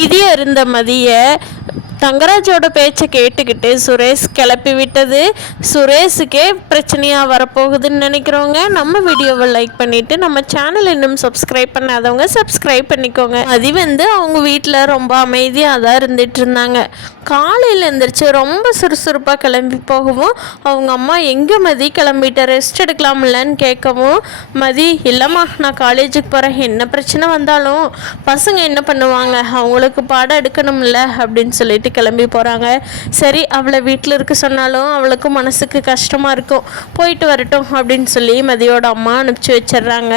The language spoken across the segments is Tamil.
அமைதியாக இருந்த மதிய தங்கராஜோட பேச்சை கேட்டுக்கிட்டு சுரேஷ் கிளப்பி விட்டது சுரேஷுக்கே பிரச்சனையாக வரப்போகுதுன்னு நினைக்கிறவங்க நம்ம வீடியோவை லைக் பண்ணிவிட்டு நம்ம சேனல் இன்னும் சப்ஸ்கிரைப் பண்ணாதவங்க சப்ஸ்கிரைப் பண்ணிக்கோங்க. அது அவங்க வீட்டில் ரொம்ப அமைதியாக தான் இருந்துட்டு இருந்தாங்க. காலையில் எழுந்திரிச்சு ரொம்ப சுறுசுறுப்பாக கிளம்பி போகவும் அவங்க அம்மா எங்கே மதி கிளம்பிட்ட ரெஸ்ட் எடுக்கலாம்லன்னு கேட்கவும் மதி இல்லைம்மா நான் காலேஜுக்கு போகிறேன், என்ன பிரச்சனை வந்தாலும் பசங்க என்ன பண்ணுவாங்க, அவங்களுக்கு பாடம் எடுக்கணும்ல அப்படின்னு சொல்லிட்டு கிளம்பி போகிறாங்க. சரி அவளை வீட்டில் இருக்க சொன்னாலும் அவளுக்கு மனசுக்கு கஷ்டமாக இருக்கும், போயிட்டு வரட்டும் அப்படின்னு சொல்லி மதியோட அம்மா அனுப்பிச்சி வச்சிடுறாங்க.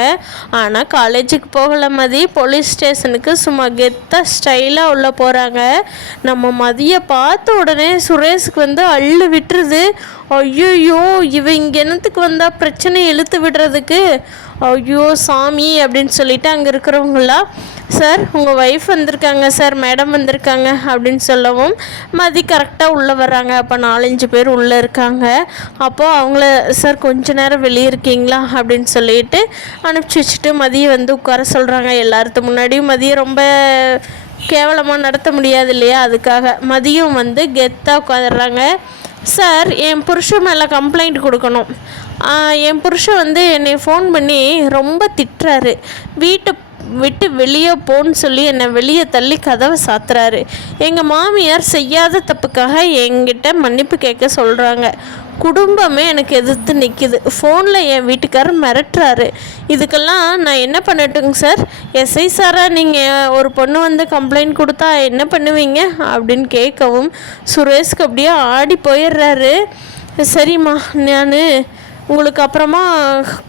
ஆனால் காலேஜுக்கு போகலை மதி, போலீஸ் ஸ்டேஷனுக்கு சும்மா கெத்தாக ஸ்டைலாக உள்ள போகிறாங்க. நம்ம மதியை பார்த்த உடனே சுரேஷுக்கு அள்ளு விட்டுருது. ஐயோ இவ இங்கே என்னத்துக்கு வந்தால் பிரச்சனை இழுத்து விடுறதுக்கு, ஐயோ சாமி அப்படின்னு சொல்லிட்டு அங்கே இருக்கிறவங்களாம் சார் உங்கள் ஒய்ஃப் வந்திருக்காங்க சார், மேடம் வந்திருக்காங்க அப்படின்னு சொல்லவும் மதி கரெக்டாக உள்ளே வர்றாங்க. அப்போ 4-5 பேர் உள்ளே இருக்காங்க. அப்போது அவங்கள சார் கொஞ்ச நேரம் வெளியே இருக்கீங்களா அப்படின்னு சொல்லிட்டு அனுப்பிச்சி வச்சுட்டு மதியை உட்கார சொல்கிறாங்க. எல்லாத்துக்கு முன்னாடியும் மதியை ரொம்ப கேவலமாக நடத்த முடியாது இல்லையா, அதுக்காக மதியம் கெத்தாக உட்காந்துடுறாங்க. சார் என் புருஷன் மேலே கம்ப்ளைண்ட் கொடுக்கணும், என் புருஷன் என்னை ஃபோன் பண்ணி ரொம்ப திட்டுறாரு, வீட்டை விட்டு வெளியே போன்னு சொல்லி என்னை வெளியே தள்ளி கதவை சாத்துறாரு, எங்கள் மாமியார் செய்யாத தப்புக்காக என்கிட்ட மன்னிப்பு கேட்க சொல்கிறாங்க, குடும்பமே எனக்கு எதிர்த்து நிற்கிது, ஃபோனில் என் வீட்டுக்காரர் மிரட்டுறாரு, இதுக்கெல்லாம் நான் என்ன பண்ணட்டுங்க சார், எஸ்ஐ சாரா நீங்கள் ஒரு பொண்ணு கம்ப்ளைண்ட் கொடுத்தா என்ன பண்ணுவீங்க அப்படின்னு கேட்கவும் சுரேஷ்க்கு அப்படியே ஆடி போயிடுறாரு. சரிம்மா நான் உங்களுக்கு அப்புறமா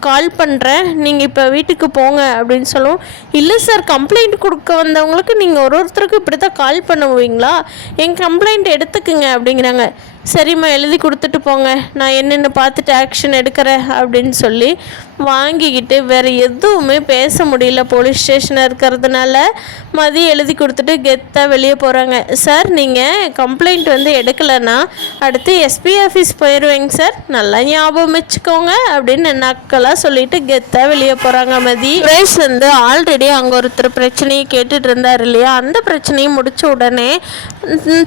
கால் பண்ணுறேன், நீங்கள் இப்போ வீட்டுக்கு போங்க அப்படின்னு சொல்லுவோம். இல்லை சார் கம்ப்ளைண்ட் கொடுக்க வந்தவங்களுக்கு நீங்கள் ஒருத்தருக்கு இப்படி தான் கால் பண்ணுவீங்களா, என் கம்ப்ளைண்ட் எடுத்துக்குங்க அப்படிங்கிறாங்க. சரிம்மா எழுதி கொடுத்துட்டு போங்க, நான் என்னென்னு பார்த்துட்டு ஆக்ஷன் எடுக்கிறேன் அப்படின்னு சொல்லி வாங்கிக்கிட்டு வேறு எதுவுமே பேச முடியல போலீஸ் ஸ்டேஷனில் இருக்கிறதுனால மதி எழுதி கொடுத்துட்டு கெத்தாக வெளியே போகிறாங்க. சார் நீங்கள் கம்ப்ளைண்ட் எடுக்கலைன்னா அடுத்து எஸ்பி ஆஃபீஸ் போயிடுவேங்க சார், நல்லா ஞாபகம் வச்சுக்கோங்க அப்படின்னு நக்கலாக சொல்லிட்டு கெத்தாக வெளியே போகிறாங்க. மதி சுரேஷ் ஆல்ரெடி அங்கே ஒருத்தர் பிரச்சனையை கேட்டுட்டு இருந்தார் இல்லையா, அந்த பிரச்சனையை முடித்த உடனே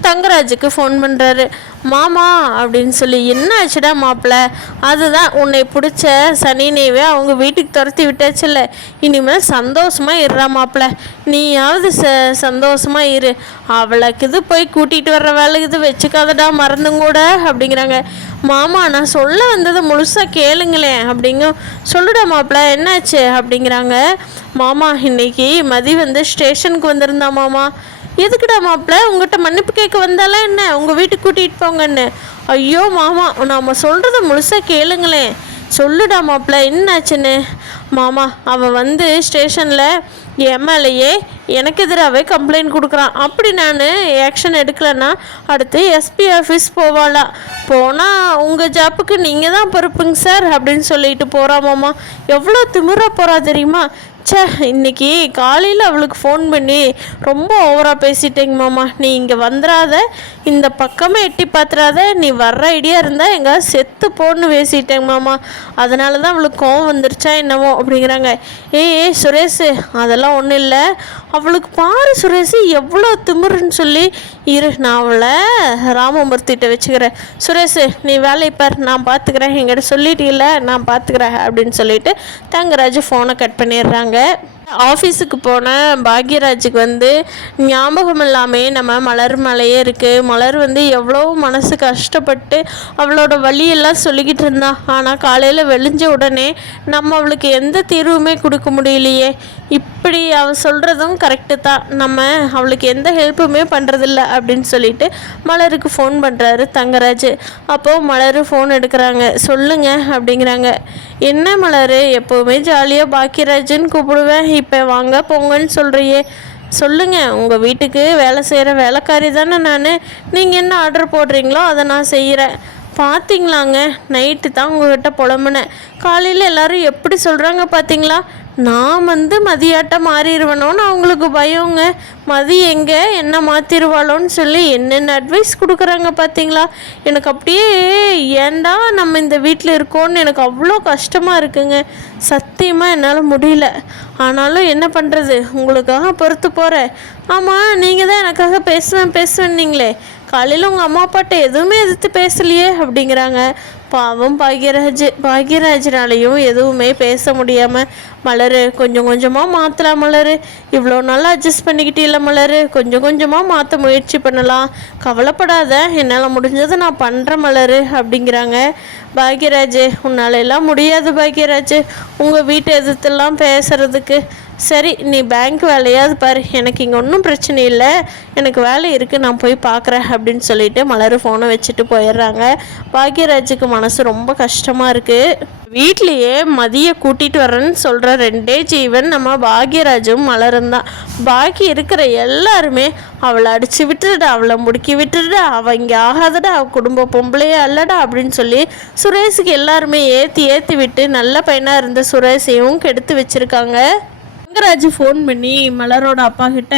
தங்கராஜுக்கு ஃபோன் பண்ணுறாரு. மாமா அப்படின்னு சொல்லி என்ன ஆச்சுடா மாப்பிள்ளை, அதுதான் உன்னை பிடிச்ச சனினேவே அவங்க வீட்டுக்கு துரத்தி விட்டாச்சுல்ல, இனிமேல் சந்தோஷமாக இருறா மாப்பிள்ளை, நீயாவது சந்தோஷமாக இரு, அவளுக்கு இது போய் கூட்டிகிட்டு வர்ற வேலைக்கு இது வச்சுக்காதடா மறந்தும் கூட அப்படிங்கிறாங்க. மாமா நான் சொல்ல வந்ததை முழுசாக கேளுங்களேன் அப்படிங்க, சொல்லுடா மாப்பிள்ளை என்னாச்சு அப்படிங்கிறாங்க. மாமா இன்னைக்கு மதி ஸ்டேஷனுக்கு வந்திருந்தா மாமா. எதுக்குடா மாப்பிள்ள, உங்கள்கிட்ட மன்னிப்பு கேட்க வந்தாலாம் என்ன, உங்கள் வீட்டுக்கு கூட்டிகிட்டு போங்கன்னு. ஐயோ மாமா நாம் சொல்கிறத முழுசாக கேளுங்களேன், சொல்லுடா மாப்பிள்ள என்னாச்சுன்னு. மாமா அவன் ஸ்டேஷனில் எம்எல்ஏ எனக்கு எதிராகவே கம்ப்ளைண்ட் கொடுக்குறான், அப்படி நான் ஆக்ஷன் எடுக்கலைன்னா அடுத்து எஸ்பி ஆஃபீஸ் போவாளா, போனால் உங்கள் ஜாப்புக்கு நீங்கள் தான் பொறுப்புங்க சார் அப்படின்னு சொல்லிட்டு போகிறா மாமா. எவ்வளோ திமிரா போகிறா தெரியுமா. சே இன்னைக்கு காலையில் அவளுக்கு ஃபோன் பண்ணி ரொம்ப ஓவராக பேசிட்டேங்க மாமா, நீ இங்கே வந்துடாத, இந்த பக்கமே எட்டி பார்த்துறாத, நீ வர்ற ஐடியா இருந்தால் எங்கேயாவது செத்து போன்னு பேசிட்டேங்க மாமா, அதனால தான் அவளுக்கு கோவம் வந்துருச்சா என்னமோ அப்படிங்கிறாங்க. ஏய் சுரேஷ் அதெல்லாம் ஒன்றும் இல்லை, அவளுக்கு பாரு சுரேஷ் எவ்வளோ திமிருன்னு சொல்லி இரு, நான் அவளை ராமமூர்த்திகிட்ட வச்சுக்கிறேன், சுரேஷ் நீ வேலையை பார் நான் பார்த்துக்கிறேன், என்கிட்ட சொல்லிட்டீல்ல நான் பார்த்துக்கிறேன் அப்படின்னு சொல்லிட்டு தங்கராஜ் ஃபோனை கட் பண்ணிடுறாங்க. ஆஃபீஸுக்கு போன பாக்யராஜுக்கு ஞாபகம் இல்லாமல் நம்ம மலர் மலையே இருக்குது. மலர் எவ்வளோ மனசு கஷ்டப்பட்டு அவளோட வழியெல்லாம் சொல்லிக்கிட்டு இருந்தா, ஆனால் காலையில் வெளிஞ்ச உடனே நம்ம அவளுக்கு எந்த தீர்வுமே கொடுக்க முடியலையே, இப்படி அவள் சொல்கிறதும் கரெக்டு தான், நம்ம அவளுக்கு எந்த ஹெல்ப்புமே பண்ணுறதில்ல அப்படின்னு சொல்லிட்டு மலருக்கு ஃபோன் பண்ணுறாரு தங்கராஜ். அப்போது மலர் ஃபோன் எடுக்கிறாங்க. சொல்லுங்க அப்படிங்கிறாங்க. என்ன மலர் எப்போவுமே ஜாலியாக பாக்கியராஜுன்னு கூப்பிடுவேன், இப்போ வாங்க போங்கன்னு சொல்கிறியே, சொல்லுங்கள் உங்கள் வீட்டுக்கு வேலை செய்கிற வேலைக்காரி தானே நான், நீங்கள் என்ன ஆர்டர் போடுறீங்களோ அதை நான் செய்கிறேன். பார்த்தீங்களாங்க நைட்டு தான் உங்கள்கிட்ட புலம்புனேன், காலையில் எல்லோரும் எப்படி சொல்கிறாங்க பார்த்தீங்களா, நான் வந்து மதியாட்டம் மாறிடுவேனோன்னு அவங்களுக்கு பயங்க. மதி எங்கே என்ன மாற்றிடுவாளோன்னு சொல்லி என்னென்ன அட்வைஸ் கொடுக்குறாங்க பார்த்தீங்களா. எனக்கு அப்படியே ஏன்டா நம்ம இந்த வீட்டில் இருக்கோன்னு எனக்கு அவ்வளோ கஷ்டமாக இருக்குங்க. சத்தியமாக என்னால் முடியல. ஆனாலும் என்ன பண்ணுறது, உங்களுக்காக பொறுத்து போகிறேன். ஆமாம், நீங்கள் தான் எனக்காக பேசுவேன்னீங்களே, காலையில் உங்கள் அம்மா அப்பாட்ட எதுவுமே எதிர்த்து பேசலையே அப்படிங்கிறாங்க. பாவம் பாக்யராஜனாலையும் எதுவுமே பேச முடியாமல், மலர் கொஞ்சம் கொஞ்சமாக மாற்றலாம் மலர், இவ்வளோ நாளாக அட்ஜஸ்ட் பண்ணிக்கிட்டே மலர், கொஞ்சம் கொஞ்சமாக மாற்ற முயற்சி பண்ணலாம், கவலைப்படாத, என்னால் முடிஞ்சதை நான் பண்ணுறேன் மலர் அப்படிங்கிறாங்க. பாக்யராஜ், உன்னால் எல்லாம் முடியாது பாக்யராஜ், உங்கள் வீட்டை எதிர்த்தெல்லாம் பேசுகிறதுக்கு. சரி, நீ பேங்க் வேலையாவது பாரு, எனக்கு இங்கே ஒன்றும் பிரச்சனை இல்லை, எனக்கு வேலை இருக்குது, நான் போய் பார்க்குறேன் அப்படின்னு சொல்லிட்டு மலர் ஃபோனை வச்சுட்டு போயிடுறாங்க. பாக்யராஜுக்கு மனசு ரொம்ப கஷ்டமாக இருக்குது. வீட்லேயே மதியை கூட்டிகிட்டு வரேன்னு சொல்கிற ரெண்டே ஜீவன் நம்ம பாக்யராஜும் மலரும் தான். பாக்கி இருக்கிற எல்லாருமே அவளை அடித்து விட்டுடுடா, அவளை முடுக்கி விட்டுடுடா, அவள் இங்கே ஆகாதடா, அவள் குடும்ப பொம்பளையே அல்லடா அப்படின்னு சொல்லி சுரேஷுக்கு எல்லாருமே ஏற்றி விட்டு நல்ல பையனாக இருந்த சுரேஷையும் கெடுத்து வச்சுருக்காங்க. தங்கராஜ் ஃபோன் பண்ணி மலரோட அப்பா கிட்ட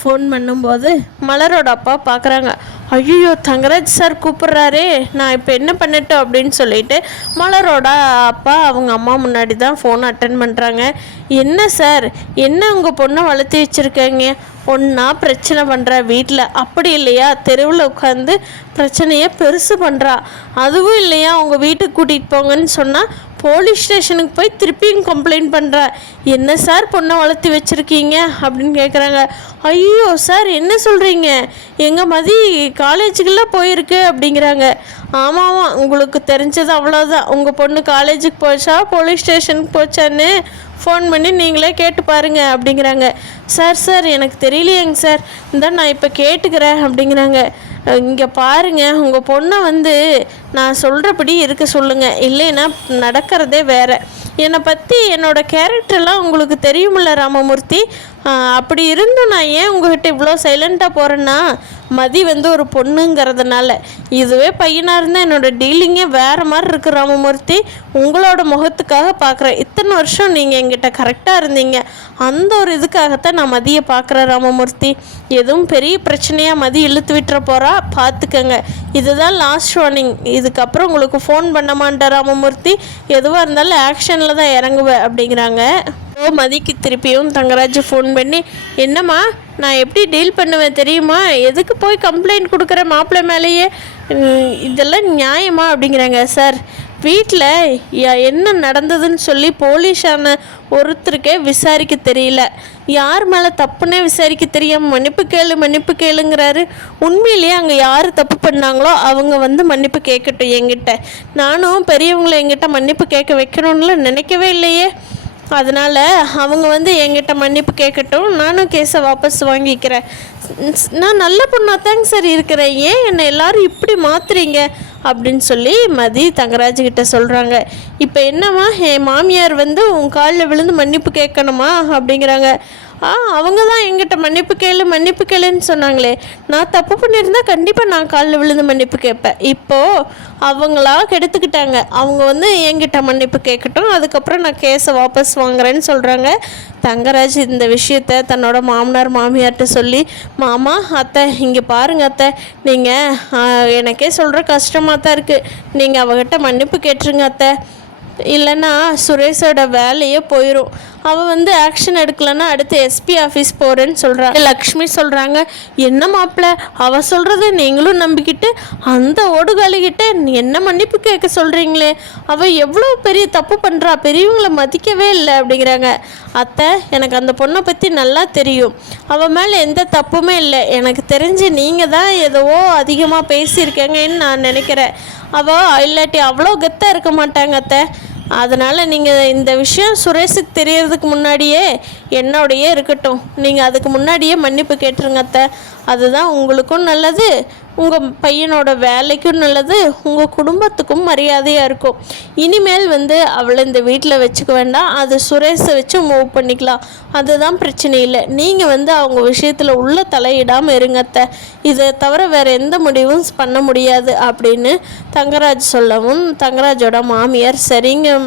ஃபோன் பண்ணும்போது மலரோட அப்பா பார்க்குறாங்க. ஐயோ, தங்கராஜ் சார் கூப்பிட்றாரே, நான் இப்போ என்ன பண்ணட்டும் அப்படின்னு சொல்லிட்டு மலரோட அப்பா அவங்க அம்மா முன்னாடி தான் ஃபோன் அட்டன் பண்ணுறாங்க. என்ன சார், என்ன உங்கள் பொண்ணை வளர்த்தி வச்சுருக்கீங்க, ஒன்றா பிரச்சனை பண்ணுறா வீட்டில், அப்படி இல்லையா தெருவில் உட்காந்து பிரச்சனையை பெருசு பண்ணுறா, அதுவும் இல்லையா உங்கள் வீட்டுக்கு கூட்டிகிட்டு போங்கன்னு சொன்னால் போலீஸ் ஸ்டேஷனுக்கு போய் திருப்பியும் கம்ப்ளைண்ட் பண்ணுறா, என்ன சார் பொண்ணை வளர்த்தி வச்சுருக்கீங்க அப்படின்னு கேட்குறாங்க. ஐயோ சார், என்ன சொல்கிறீங்க, எங்கள் மதி காலேஜுக்கெல்லாம் போயிருக்கு அப்படிங்கிறாங்க. ஆமாம், உங்களுக்கு தெரிஞ்சது அவ்வளோதான், உங்கள் பொண்ணு காலேஜுக்கு போச்சா போலீஸ் ஸ்டேஷனுக்கு போச்சான்னு ஃபோன் பண்ணி நீங்களே கேட்டு பாருங்க அப்படிங்கிறாங்க. சார் எனக்கு தெரியலையேங்க சார், இந்த நான் இப்போ கேட்டுக்கிறேன் அப்படிங்கிறாங்க. இங்கே பாருங்கள், உங்கள் பொண்ணை வந்து நான் சொல்கிறபடி இருக்க சொல்லுங்கள், இல்லைன்னா நடக்கிறதே வேறு. என்னை பற்றி என்னோடய கேரக்டர்லாம் உங்களுக்கு தெரியுமில்ல ராமமூர்த்தி, அப்படி இருந்தும் நான் ஏன் உங்கள்கிட்ட இவ்வளோ சைலண்ட்டாக போகிறேன்னா, மதி வந்து ஒரு பொண்ணுங்கிறதுனால. இதுவே பையனாக இருந்தால் என்னோடய டீலிங்கே வேறு மாதிரி இருக்குது ராமமூர்த்தி, உங்களோட முகத்துக்காக பார்க்குறேன். இத்தனை வருஷம் நீங்கள் எங்கிட்ட கரெக்டாக இருந்தீங்க, அந்த ஒரு இதுக்காகத்தான் நான் மதியை பார்க்குறேன் ராமமூர்த்தி. எதுவும் பெரிய பிரச்சனையாக மதி இழுத்து விட்டுற போகிறா, பார்த்துக்கங்க. இதுதான் லாஸ்ட் வார்னிங், இதுக்கப்புறம் உங்களுக்கு ஃபோன் பண்ண மாட்டேன் ராமமூர்த்தி, எதுவாக இருந்தாலும் ஆக்ஷனில் தான் இறங்குவேன் அப்படிங்கிறாங்க. மதிக்கு திருப்பியும் தங்கராஜ் ஃபோன் பண்ணி, என்னம்மா நான் எப்படி டீல் பண்ணுவேன் தெரியுமா, எதுக்கு போய் கம்ப்ளைண்ட் கொடுக்குறேன் மாப்பிள்ளை மேலேயே, இதெல்லாம் நியாயமா அப்படிங்கிறாங்க. சார், வீட்டில் என்ன நடந்ததுன்னு சொல்லி போலீஸான ஒருத்தருக்கே விசாரிக்க தெரியல, யார் மேலே தப்புன்னே விசாரிக்க தெரியாமல் மன்னிப்பு கேளுங்கிறாரு. உண்மையிலேயே அங்கே யார் தப்பு பண்ணாங்களோ அவங்க வந்து மன்னிப்பு கேட்கட்டும் என்கிட்ட, நானும் பெரியவங்களை என்கிட்ட மன்னிப்பு கேட்க வைக்கணும்னு நினைக்கவே இல்லையே, அதனால் அவங்க வந்து என்கிட்ட மன்னிப்பு கேட்கட்டும், நானும் கேஸை வாபஸ் வாங்கிக்கிறேன். நான் நல்ல பொண்ணாக தாங்க சார் இருக்கிறேன், ஏன் என்னை எல்லோரும் இப்படி மாற்றுறீங்க அப்படின்னு சொல்லி மதி தங்கராஜ்கிட்ட சொல்கிறாங்க. இப்போ என்னம்மா, என் மாமியார் வந்து உன் காலில் விழுந்து மன்னிப்பு கேட்கணுமா அப்படிங்கிறாங்க. அவங்க தான் எங்கிட்ட மன்னிப்பு கேளுன்னு சொன்னாங்களே, நான் தப்பு பண்ணியிருந்தா கண்டிப்பாக நான் காலில் விழுந்து மன்னிப்பு கேட்பேன். இப்போது அவங்களா கெடுத்துக்கிட்டாங்க, அவங்க வந்து என்கிட்ட மன்னிப்பு கேட்கட்டும், அதுக்கப்புறம் நான் கேஸை வாபஸ் வாங்குறேன்னு சொல்கிறாங்க. தங்கராஜ் இந்த விஷயத்த தன்னோட மாமனார் மாமியார்கிட்ட சொல்லி, மாமா அத்தை இங்கே பாருங்கள் அத்தை, நீங்கள் எனக்கே சொல்கிற கஷ்டமாக தான் இருக்குது, நீங்கள் அவகிட்ட மன்னிப்பு கேட்டுருங்க அத்தை, இல்லைன்னா சுரேஷோட வேலையே போயிடும், அவள் வந்து ஆக்ஷன் எடுக்கலன்னா அடுத்து எஸ்பி ஆஃபீஸ் போகிறேன்னு சொல்கிறாங்க. லக்ஷ்மி சொல்கிறாங்க, என்ன மாப்பிள்ள அவள் சொல்கிறத நீங்களும் நம்பிக்கிட்டு அந்த ஓடுகாலிக்கிட்ட என்ன மன்னிப்பு கேட்க சொல்கிறீங்களே, அவள் எவ்வளோ பெரிய தப்பு பண்ணுறா, பெரியவங்களை மதிக்கவே இல்லை அப்படிங்கிறாங்க. அத்தை, எனக்கு அந்த பொண்ணை பற்றி நல்லா தெரியும், அவள் மேலே எந்த தப்புமே இல்லை, எனக்கு தெரிஞ்சு நீங்கள் தான் எதோ அதிகமாக பேசியிருக்கேங்கன்னு நான் நினைக்கிறேன், அவள் இல்லாட்டி அவ்வளோ கெத்தாக இருக்க மாட்டாங்க அத்தை, அதனால் நீங்கள் இந்த விஷயம் சுரேஷுக்கு தெரியறதுக்கு முன்னாடியே என்னோடையே இருக்கட்டும், நீங்கள் அதுக்கு முன்னாடியே மன்னிப்பு கேட்டுருங்க அத்தை, அதுதான் உங்களுக்கும் நல்லது, உங்கள் பையனோட வேலைக்கும் நல்லது, உங்கள் குடும்பத்துக்கும் மரியாதையாக இருக்கும். இனிமேல் வந்து அவளை இந்த வீட்டில் வச்சுக்க வேண்டாம், அது சுரேஷை வச்சு மூவ் பண்ணிக்கலாம், அதுதான் பிரச்சனை இல்லை, நீங்கள் வந்து அவங்க விஷயத்தில் உள்ள தலையிடாமல் இருங்கத்த, இதை தவிர வேறு எந்த முடிவும் பண்ண முடியாது அப்படின்னு தங்கராஜ் சொல்லவும், தங்கராஜோட மாமியார் சரிங்க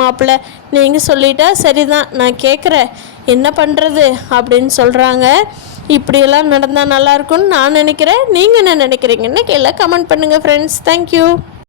மாப்பிள்ளை நீங்கள் சொல்லிட்டா சரிதான், நான் கேட்குறேன், என்ன பண்ணுறது அப்படின்னு சொல்கிறாங்க. இப்படியெல்லாம் நடந்தால் நல்லாயிருக்கும்னு நான் நினைக்கிறேன். நீங்கள் என்ன நினைக்கிறீங்கன்னு கீழே கமெண்ட் பண்ணுங்கள் ஃப்ரெண்ட்ஸ். தேங்க்யூ.